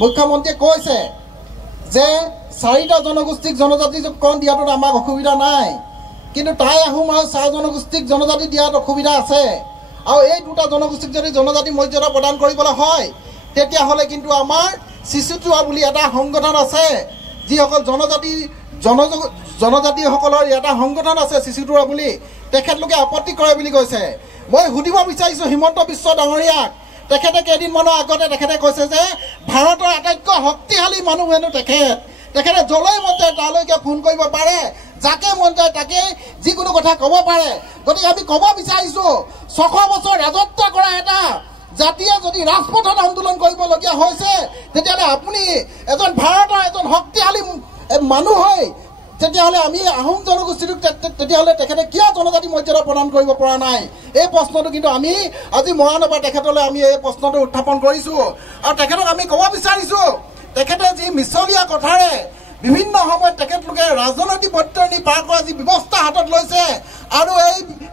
মুখ্যমন্ত্ৰীয়ে কৈছে যে 4টা জনগোষ্ঠীক জনজাতিকৰণ দিয়াটোত আমাক অসুবিধা নাই, কিন্তু টাই আহোম আৰু চাহ জনগোষ্ঠীক জনজাতি দিয়াত অসুবিধা আছে। আৰু এই 2টা জনগোষ্ঠীক যদি জনজাতি মৰ্যাদা প্ৰদান কৰিবলৈ হয় তেতিয়াহ'লে কিন্তু আমাৰ চিচুটোৱা বুলি এটা সংগঠন আছে, যিসকল জনজাতিসকলৰ এটা সংগঠন আছে চিচুটোৱা বুলি, তেখেতলোকে আপত্তি কৰে বুলি কৈছে। মই সুধিব বিচাৰিছোঁ হিমন্ত বিশ্ব ডাঙৰীয়াক, তেখেতে কেইদিনমানৰ আগতে তেখেতে কৈছে যে ভাৰতৰ আটাইতকৈ শক্তিশালী মানুহ হেনো তেখেতে যলৈ মন যায় তালৈকে ফোন কৰিব পাৰে, যাকে মন যায় তাকে যিকোনো কথা ক'ব পাৰে। গতিকে আমি ক'ব বিচাৰিছোঁ 600 বছৰ ৰাজত্ব কৰা এটা জাতিয়ে যদি ৰাজপথত আন্দোলন কৰিবলগীয়া হৈছে তেতিয়াহ'লে আপুনি এজন ভাৰতৰ এজন শক্তিশালী মানুহ হয়, তেতিয়াহ'লে আমি আহোম জনগোষ্ঠীটোক তেতিয়াহ'লে তেখেতে কিয় জনজাতি মৰ্যাদা প্ৰদান কৰিব পৰা নাই? এই প্ৰশ্নটো কিন্তু আমি আজি মৰাণৰ তেখেতলৈ আমি এই প্ৰশ্নটো উত্থাপন কৰিছোঁ। আৰু তেখেতক আমি ক'ব বিচাৰিছোঁ, তেখেতে যি মিছলীয়া কথাৰে বিভিন্ন সময়ত তেখেতলোকে ৰাজনৈতিক বৈতৰণি পাৰ কৰা যি ব্যৱস্থা হাতত লৈছে, আৰু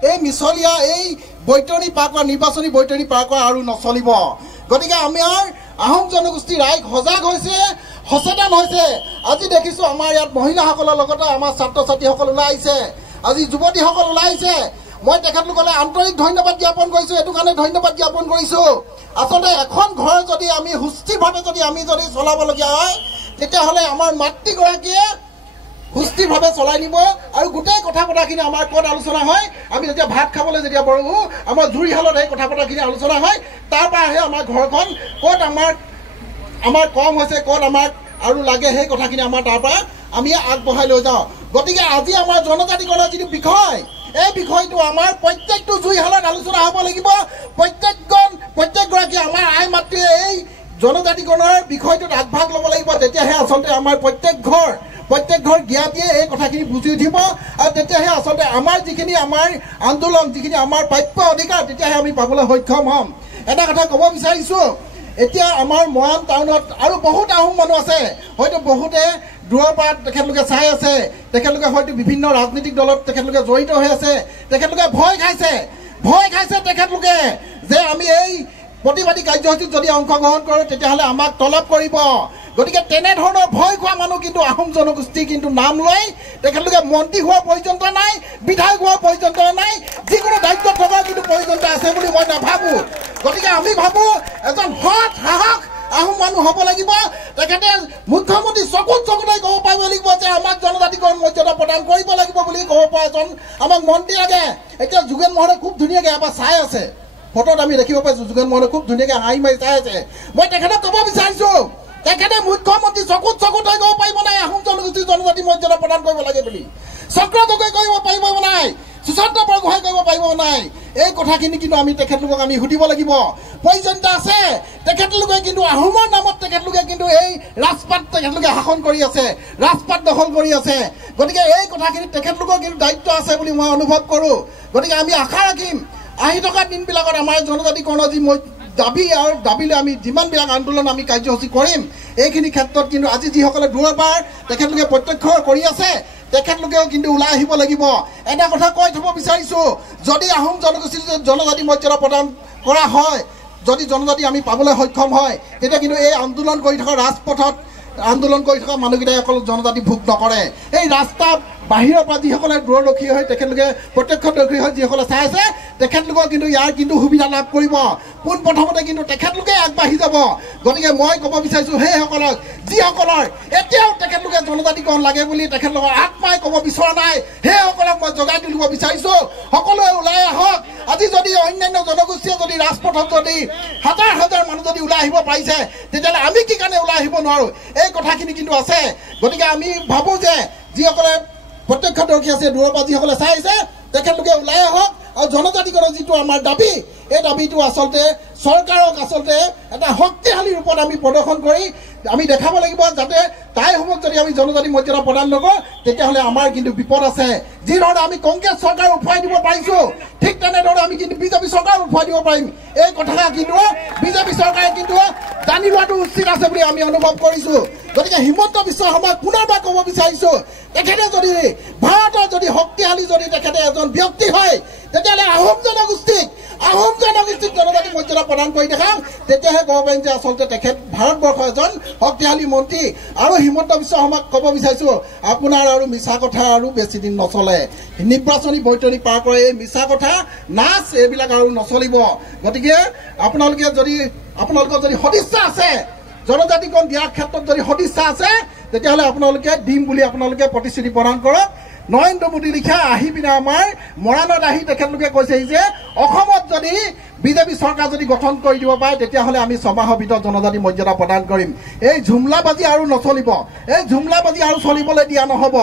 এই মিছলীয়া এই বৈতৰণি পাৰ কৰা নিৰ্বাচনী বৈতৰণি পাৰ কৰা আৰু নচলিব। গতিকে আমাৰ আহোম জনগোষ্ঠী ৰাইজ সজাগ হৈছে, সচেতন হৈছে। আজি দেখিছোঁ আমাৰ ইয়াত মহিলাসকলৰ লগতে আমাৰ ছাত্ৰ ছাত্ৰীসকল ওলাই আহিছে, আজি যুৱতীসকল ওলাই আহিছে। মই তেখেতলোকলৈ আন্তৰিক ধন্যবাদ জ্ঞাপন কৰিছোঁ। এইটো কাৰণে ধন্যবাদ জ্ঞাপন কৰিছোঁ, আচলতে এখন ঘৰ যদি আমি সুস্থিৰভাৱে যদি চলাবলগীয়া হয় তেতিয়াহ'লে আমাৰ মাতৃগৰাকীয়ে সুস্থিৰভাৱে চলাই নিব। আৰু গোটেই কথা পতাখিনি আমাৰ ক'ত আলোচনা হয়, আমি যেতিয়া ভাত খাবলৈ যেতিয়া বহোঁ আমাৰ জুইশালত সেই কথা পতাখিনি আলোচনা হয়, তাৰ পৰাহে আমাৰ ঘৰখন ক'ত আমাৰ কম হৈছে, ক'ত আমাক আৰু লাগে সেই কথাখিনি আমাৰ তাৰ পৰা আমি আগবঢ়াই লৈ যাওঁ। গতিকে আজি আমাৰ জনজাতিকৰণৰ যিটো বিষয়, এই বিষয়টো আমাৰ প্ৰত্যেকটো জুইশালত আলোচনা হ'ব লাগিব। প্ৰত্যেকগৰাকী আমাৰ আই মাতৃয়ে এই জনজাতিকৰণৰ বিষয়টোত আগভাগ ল'ব লাগিব। তেতিয়াহে আচলতে আমাৰ প্ৰত্যেক ঘৰ জ্ঞাতিয়ে এই কথাখিনি বুজি উঠিব, আৰু তেতিয়াহে আচলতে আমাৰ যিখিনি আমাৰ আন্দোলন, যিখিনি আমাৰ প্ৰাপ্য অধিকাৰ, তেতিয়াহে আমি পাবলৈ সক্ষম হ'ম। এটা কথা ক'ব বিচাৰিছোঁ, এতিয়া আমাৰ মৰাণ টাউনত আৰু বহুত আহোম মানুহ আছে, হয়তো বহুতে দূৰৰ পৰা তেখেতলোকে চাই আছে, তেখেতলোকে হয়তো বিভিন্ন ৰাজনৈতিক দলত তেখেতলোকে জড়িত হৈ আছে, তেখেতলোকে ভয় খাইছে তেখেতলোকে যে আমি এই প্ৰতিবাদী কাৰ্যসূচীত যদি অংশগ্ৰহণ কৰোঁ তেতিয়াহ'লে আমাক তলব কৰিব। গতিকে তেনেধৰণৰ ভয় খোৱা মানুহ কিন্তু আহোম জনগোষ্ঠী কিন্তু নাম লৈ তেখেতলোকে মন্ত্ৰী হোৱাৰ প্ৰয়োজনীয়তা নাই, বিধায়ক হোৱাৰ প্ৰয়োজনীয়তা নাই, যিকোনো দায়িত্বত থকাৰ কিন্তু প্ৰয়োজনীয়তা আছে বুলি মই নাভাবোঁ। গতিকে আমি ভাবোঁ এজন সৎ সাহস আহোম মানুহ হ'ব লাগিব। তেখেতে মুখ্যমন্ত্ৰী চকুত ক'ব পাৰিব লাগিব যে আমাক জনজাতিকৰণ মৰ্যাদা প্ৰদান কৰিব লাগিব বুলি ক'ব পৰা এজন আমাক মন্ত্ৰী লাগে। এতিয়া যোগেন মহনে খুব ধুনীয়াকৈ এবাৰ চাই আছে, ফটোত আমি দেখিব পাইছোঁ যোগেন মহনে খুব ধুনীয়াকৈ হাঁহি মাৰি চাই আছে। মই তেখেতক ক'ব বিচাৰিছোঁ, তেখেতে মুখ্যমন্ত্ৰী চকুত হৈ ক'ব পাৰিব নাই আহোম জনগোষ্ঠীৰ জনজাতি মৰ্যাদা প্ৰদান কৰিব লাগে বুলি? চক্ৰ গগৈ কৰিব পাৰিব নাই? সুশান্ত বৰগোহাঁই কৰিব পাৰিব নাই? এই কথাখিনি কিন্তু আমি তেখেতলোকক আমি সুধিব লাগিব। প্ৰয়োজনীয়তা আছে। তেখেতলোকে কিন্তু আহোমৰ নামত তেখেতলোকে কিন্তু এই ৰাজপাট তেখেতলোকে শাসন কৰি আছে, ৰাজপাট দখল কৰি আছে। গতিকে এই কথাখিনি তেখেতলোকৰ কিন্তু দায়িত্ব আছে বুলি মই অনুভৱ কৰোঁ। গতিকে আমি আশা ৰাখিম আহি থকা দিনবিলাকত আমাৰ জনজাতিকৰণৰ যি দাবীলৈ আমি যিমানবিলাক আন্দোলন আমি কাৰ্যসূচী কৰিম, এইখিনি ক্ষেত্ৰত কিন্তু আজি যিসকলে দূৰৰ পৰা তেখেতলোকে প্ৰত্যক্ষ কৰি আছে তেখেতলোকেও কিন্তু ওলাই আহিব লাগিব। এটা কথা কৈ থ'ব বিচাৰিছোঁ, যদি আহোম জনগোষ্ঠীৰ জনজাতি মৰ্যাদা প্ৰদান কৰা হয়, যদি জনজাতি আমি পাবলৈ সক্ষম হয়, তেতিয়া কিন্তু এই আন্দোলন কৰি থকা ৰাজপথত আন্দোলন কৰি থকা মানুহকেইটাই অকল জনজাতি ভোগ নকৰে। এই ৰাস্তা বাহিৰৰ পৰা যিসকলে দূৰদৰ্শী হৈ তেখেতলোকে প্ৰত্যক্ষদৰ্শী হৈ যিসকলে চাই আছে তেখেতলোকৰ কিন্তু ইয়াৰ কিন্তু সুবিধা লাভ কৰিব। পোনপ্ৰথমতে কিন্তু তেখেতলোকে আগবাঢ়ি যাব। গতিকে মই ক'ব বিচাৰিছোঁ সেইসকলক যিসকলৰ এতিয়াও তেখেতলোকে জনজাতিকৰণ লাগে বুলি তেখেতলোকৰ আত্মাই ক'ব বিচৰা নাই, সেইসকলক মই জগাই তুলিব বিচাৰিছোঁ। সকলোৱে ওলাই আহক। আজি যদি অন্যান্য জনগোষ্ঠীয়ে যদি ৰাজপথত যদি হাজাৰ মানুহ যদি ওলাই আহিব পাৰিছে, তেতিয়াহ'লে আমি কি কাৰণে ওলাই আহিব নোৱাৰোঁ? এই কথাখিনি কিন্তু আছে। গতিকে আমি ভাবোঁ যে যিসকলে প্ৰত্যক্ষদৰ্শী আছে, দূৰৰ পৰা যিসকলে চাই আছে, তেখেতলোকে ওলাই আহক। আৰু জনজাতিকৰণৰ যিটো আমাৰ দাবী, এই দাবীটো আচলতে চৰকাৰক আচলতে এটা শক্তিশালী ৰূপত আমি প্ৰদৰ্শন কৰি আমি দেখাব লাগিব, যাতে তাই সময়ত যদি আমি জনজাতি মৰ্যাদা প্ৰদান নকৰোঁ তেতিয়াহ'লে আমাৰ কিন্তু বিপদ আছে। যিধৰণে আমি কংগ্ৰেছ চৰকাৰ উঠুৱাই দিব পাৰিছোঁ, ঠিক তেনেদৰে আমি কিন্তু বিজেপি চৰকাৰ উঠুৱাই দিব পাৰিম। এই কথা কিন্তু বিজেপি চৰকাৰে কিন্তু জানি লোৱাটো উচিত আছে বুলি আমি অনুভৱ কৰিছোঁ। গতিকে হিমন্ত বিশ্ব শৰ্মাক পুনৰবাৰ ক'ব বিচাৰিছোঁ, তেখেতে যদি ভাৰতৰ যদি শক্তিশালী যদি তেখেতে এজন ব্যক্তি হয়, তেতিয়াহ'লে আহোম জনগোষ্ঠীক আহোম জনগোষ্ঠীক জনজাতি মৰ্যাদা প্ৰদান কৰি দেখাওক তেতিয়াহে ক'ব পাৰিম যে আচলতে তেখেত ভাৰতবৰ্ষৰ এজন শক্তিশালী মন্ত্ৰী আৰু হিমন্ত বিশ্ব শৰ্মাক ক'ব বিচাৰিছোঁ আপোনাৰ আৰু মিছা কথা আৰু বেছি দিন নচলে নিৰ্বাচনী বৈতৰণি পাৰ কৰে এই মিছা কথা নাচ এইবিলাক আৰু নচলিব গতিকে আপোনালোকৰ যদি সদিচ্ছা আছে জনজাতিকৰণ দিয়াৰ ক্ষেত্ৰত যদি সদিচ্ছা আছে তেতিয়াহ'লে আপোনালোকে দিম বুলি আপোনালোকে প্ৰতিশ্ৰুতি প্ৰদান কৰক নৰেন্দ্ৰ মোদী লিখা আহি পিনে আমাৰ মৰাণত আহি তেখেতলোকে কৈছেহি যে অসমত যদি বিজেপি চৰকাৰ যদি গঠন কৰি দিব পাৰে তেতিয়াহ'লে আমি ছমাহৰ ভিতৰত জনজাতি মৰ্যাদা প্ৰদান কৰিম এই ঝুমলাবাজি আৰু নচলিব এই ঝুমলাবাজি আৰু চলিবলৈ দিয়া নহ'ব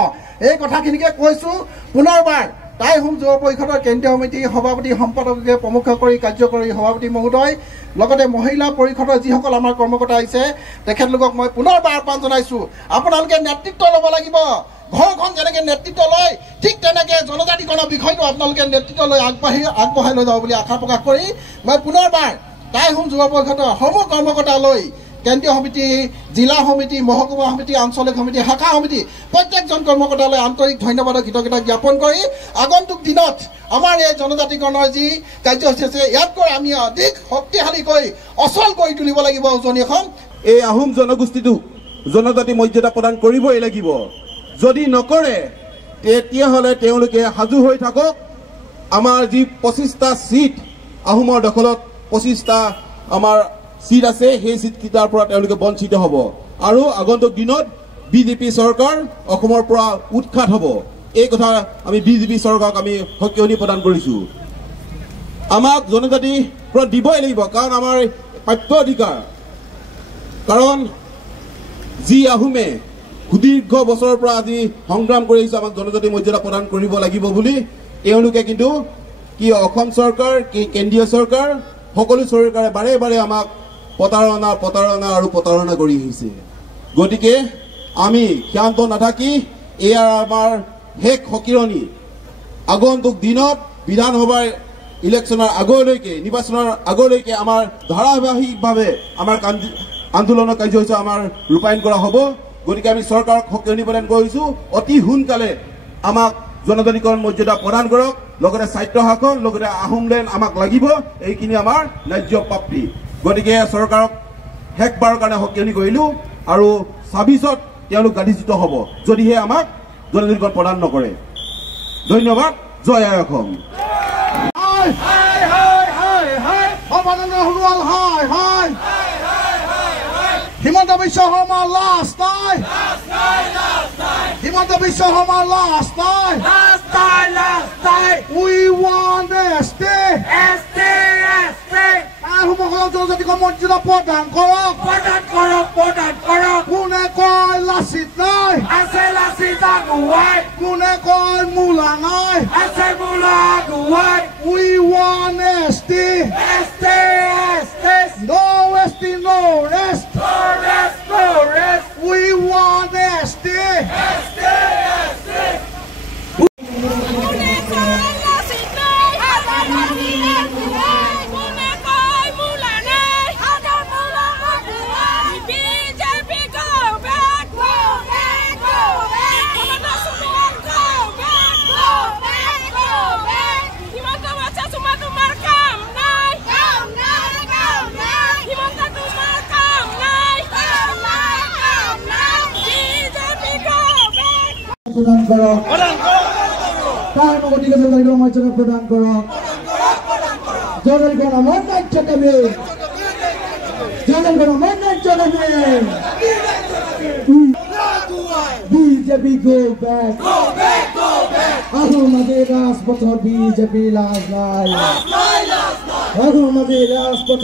এই কথাখিনিকে কৈছোঁ পুনৰবাৰ টাই আহোম যুৱ পৰিষদৰ কেন্দ্ৰীয় সমিতিৰ সভাপতি সম্পাদকে প্ৰমুখ কৰি কাৰ্যকৰী সভাপতি মহোদয় লগতে মহিলা পৰিষদৰ যিসকল আমাৰ কৰ্মকৰ্তা আহিছে তেখেতলোকক মই পুনৰবাৰ আহ্বান জনাইছোঁ আপোনালোকে নেতৃত্ব ল'ব লাগিব ঘৰখন যেনেকৈ নেতৃত্ব লয় ঠিক তেনেকৈ জনজাতিকৰণৰ বিষয়টো আপোনালোকে নেতৃত্ব লৈ আগবঢ়াই লৈ যাব বুলি আশা প্ৰকাশ কৰি মই পুনৰবাৰ টাই আহোম যুৱ পৰিষদৰ সমূহ কৰ্মকৰ্তালৈ কেন্দ্ৰীয় সমিতি জিলা সমিতি মহকুমা সমিতি আঞ্চলিক সমিতি শাখা সমিতি প্ৰত্যেকজন কৰ্মকৰ্তালৈ আন্তৰিক ধন্যবাদ কৃতজ্ঞতা জ্ঞাপন কৰি আগন্তুক দিনত আমাৰ এই জনজাতিকৰণৰ যি কাৰ্যসূচী আছে ইয়াতকৈ আমি অধিক শক্তিশালীকৈ অচল কৰি তুলিব লাগিব উজনি অসম এই আহোম জনগোষ্ঠীটোক জনজাতি মৰ্যাদা প্ৰদান কৰিবই লাগিব যদি নকৰে তেতিয়াহ'লে তেওঁলোকে সাজু হৈ থাকক আমাৰ যি 25টা সিট আহোমৰ দখলত 25টা আমাৰ সিট আছে সেই সিটকেইটাৰ পৰা তেওঁলোকে বঞ্চিত হ'ব আৰু আগন্তুক দিনত বিজেপি চৰকাৰ অসমৰ পৰা উৎখাত হ'ব এই কথা আমি বিজেপি চৰকাৰক আমি সকিয়নি প্ৰদান কৰিছোঁ আমাক জনজাতি পৰা দিবই লাগিব কাৰণ আমাৰ প্ৰাপ্য অধিকাৰ কাৰণ যি আহোমে সুদীৰ্ঘ বছৰৰ পৰা আজি সংগ্ৰাম কৰি আহিছে আমাক জনজাতি মৰ্যাদা প্ৰদান কৰিব লাগিব বুলি তেওঁলোকে কিন্তু কি অসম চৰকাৰ কি কেন্দ্ৰীয় চৰকাৰ সকলো চৰকাৰে বাৰে বাৰে আমাক প্ৰতাৰণা কৰি আহিছে গতিকে আমি ক্ষান্ত নাথাকি এয়া আমাৰ শেষ সকিৰণি আগন্তুক দিনত বিধানসভাৰ ইলেকশ্যনৰ আগলৈকে নিৰ্বাচনৰ আগলৈকে আমাৰ ধাৰাবাহিকভাৱে আমাৰ আন্দোলনৰ কাৰ্যসূচী আমাৰ ৰূপায়ণ কৰা হ'ব গতিকে আমি চৰকাৰক সকিৰণি প্ৰদান কৰিছোঁ অতি সোনকালে আমাক জনজাতিকৰণ মৰ্যাদা প্ৰদান কৰক লগতে স্বায়ত্ব শাসন লগতে আহোমলেণ্ড আমাক লাগিব এইখিনি আমাৰ ন্যায্য প্ৰাপ্তি গতিকে চৰকাৰক শেষবাৰৰ কাৰণে সকিৰণি কৰিলোঁ আৰু 26ত তেওঁলোক গাদীচ্যুত হ'ব যদিহে আমাক জনজাতিকৰণ প্ৰদান নকৰে ধন্যবাদ জয় আই অসম হিমন্ত বিশ্ব শৰ্মাৰ লাষ্ট নাই হিমন্ত বিশ্ব শৰ্মাৰ লাষ্ট নাই উই ৱান্ট আহোমসকলক জনজাতিকৰণ মৰ্যাদা প্ৰদান কৰক কোনে কয় লাচিত নাই কোনে কয় মূলা নাই উই want no ST, no rest. We want ST. प्रदान करक टाइम गतिके जनजातिकरण मर्यादा प्रदान करक जनजातिकरण আমাৰ ন্যায্য দাবী जनजातिकरण আমাৰ ন্যায্য দাবী BJP go back আহোমদেৰ ৰাজপথ BJP লাজ নাই আহোমদেৰ ৰাজপথ